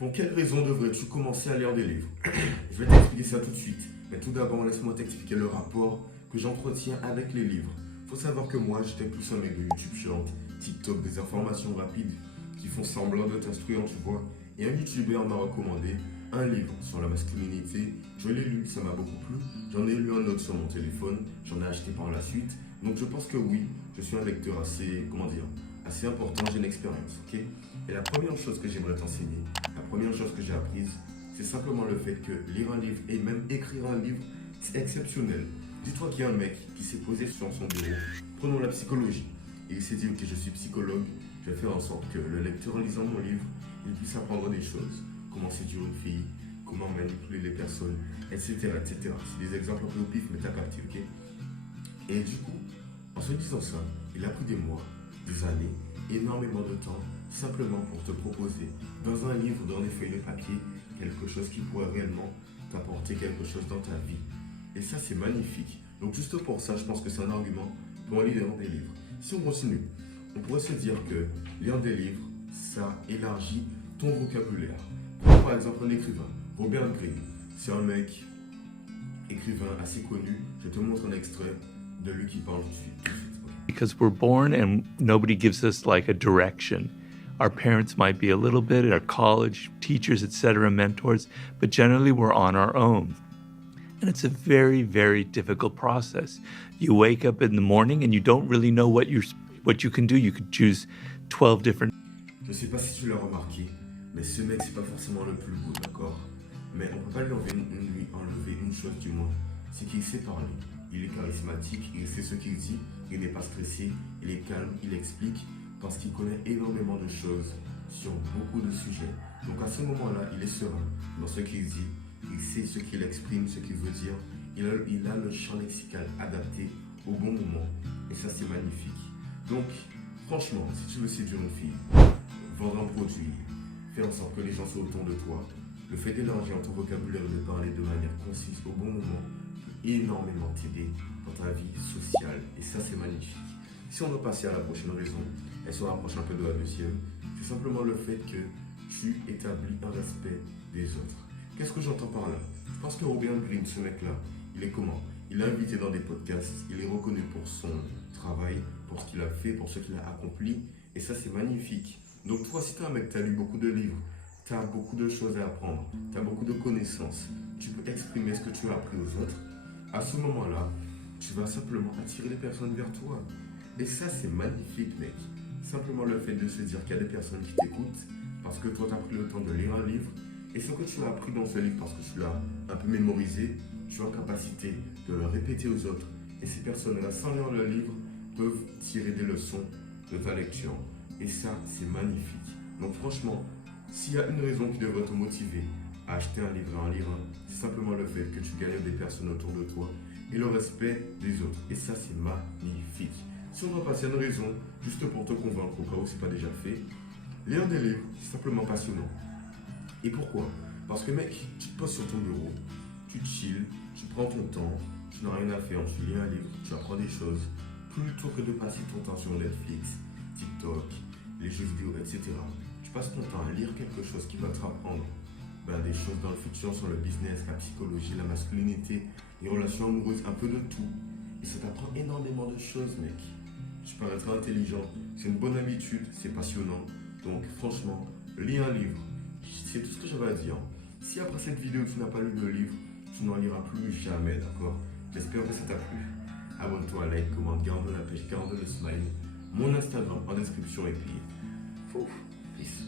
Pour quelle raison devrais-tu commencer à lire des livres? Je vais t'expliquer ça tout de suite. Mais tout d'abord, laisse-moi t'expliquer le rapport que j'entretiens avec les livres. Faut savoir que moi, j'étais plus un mec de YouTube Short, TikTok, des informations rapides qui font semblant de t'instruire, tu vois. Et un YouTuber m'a recommandé un livre sur la masculinité. Je l'ai lu, ça m'a beaucoup plu. J'en ai lu un autre sur mon téléphone. J'en ai acheté par la suite. Donc je pense que oui, je suis un lecteur assez, assez important. J'ai une expérience, ok? Et la première chose que j'aimerais t'enseigner, la première chose que j'ai apprise, c'est simplement le fait que lire un livre et même écrire un livre, c'est exceptionnel. Dis-toi qu'il y a un mec qui s'est posé sur son bureau, prenons la psychologie, et il s'est dit, ok, je suis psychologue, je vais faire en sorte que le lecteur, en lisant mon livre, il puisse apprendre des choses. Comment séduire une fille, comment manipuler les personnes, etc. etc. C'est des exemples un peu au pif, mais t'as capté, ok? Et du coup, en se disant ça, il a pris des mois, des années, énormément de temps, simplement pour te proposer, dans un livre, dans des feuilles de papier, quelque chose qui pourrait réellement t'apporter quelque chose dans ta vie. Et ça, c'est magnifique. Donc juste pour ça, je pense que c'est un argument pour lire des livres. Si on continue, on pourrait se dire que lire des livres, ça élargit ton vocabulaire. Par exemple, un écrivain, Robert Greene, c'est un mec écrivain assez connu. Je te montre un extrait de lui qui parle tout de suite. Because we're born and nobody gives us like a direction. Our parents might be a little bit, our college, teachers, etc., mentors, but generally we're on our own. And it's a very, very difficult process. You wake up in the morning and you don't really know what you can do. You could choose 12 different. Je sais pas si tu l'as remarqué, mais ce mec, c'est pas forcément le plus beau, d'accord? Mais on peut pas lui enlever une chose du moins, c'est qu'il sait parler. Il est charismatique, il sait ce qu'il dit, il n'est pas stressé, il est calme, il explique, parce qu'il connaît énormément de choses sur beaucoup de sujets. Donc à ce moment-là, il est serein dans ce qu'il dit, il sait ce qu'il exprime, ce qu'il veut dire, il a le champ lexical adapté au bon moment, et ça c'est magnifique. Donc franchement, si tu veux séduire une fille, vendre un produit, faire en sorte que les gens soient autour de toi, le fait d'élargir ton vocabulaire et de parler de manière concise au bon moment peut énormément t'aider dans ta vie sociale, et ça c'est magnifique. Si on doit passer à la prochaine raison, elle se rapproche un peu de la deuxième, c'est simplement le fait que tu établis un respect des autres. Qu'est-ce que j'entends par là? Je pense que Robert Greene, ce mec-là, il est comment? Il est invité dans des podcasts, il est reconnu pour son travail, pour ce qu'il a fait, pour ce qu'il a accompli, et ça c'est magnifique. Donc toi, si tu es un mec, tu as lu beaucoup de livres, tu as beaucoup de choses à apprendre, tu as beaucoup de connaissances, tu peux exprimer ce que tu as appris aux autres, à ce moment-là, tu vas simplement attirer les personnes vers toi. Et ça, c'est magnifique, mec. Simplement le fait de se dire qu'il y a des personnes qui t'écoutent parce que toi, tu as pris le temps de lire un livre. Et ce que tu as appris dans ce livre, parce que tu l'as un peu mémorisé, tu as en capacité de le répéter aux autres. Et ces personnes-là, sans lire le livre, peuvent tirer des leçons de ta lecture. Et ça, c'est magnifique. Donc franchement, s'il y a une raison qui devrait te motiver à acheter un livre et en lire un, c'est simplement le fait que tu gagnes des personnes autour de toi et le respect des autres. Et ça, c'est magnifique. Si on doit passer à une raison, juste pour te convaincre au cas où ce n'est pas déjà fait, lire des livres, c'est simplement passionnant. Et pourquoi? Parce que mec, tu te poses sur ton bureau, tu chill, tu prends ton temps, tu n'as rien à faire, tu lis un livre, tu apprends des choses, plutôt que de passer ton temps sur Netflix, TikTok, les jeux vidéo, etc. Tu passes ton temps à lire quelque chose qui va te apprendre des choses dans le futur sur le business, la psychologie, la masculinité, les relations amoureuses, un peu de tout. Et ça t'apprend énormément de choses, mec. Tu paraîtras intelligent, c'est une bonne habitude, c'est passionnant. Donc franchement, lis un livre. C'est tout ce que j'avais à dire. Si après cette vidéo tu n'as pas lu le livre, tu n'en liras plus jamais, d'accord? J'espère que ça t'a plu. Abonne-toi, like, commente, garde la page, garde le smile. Mon Instagram en description et puis, peace.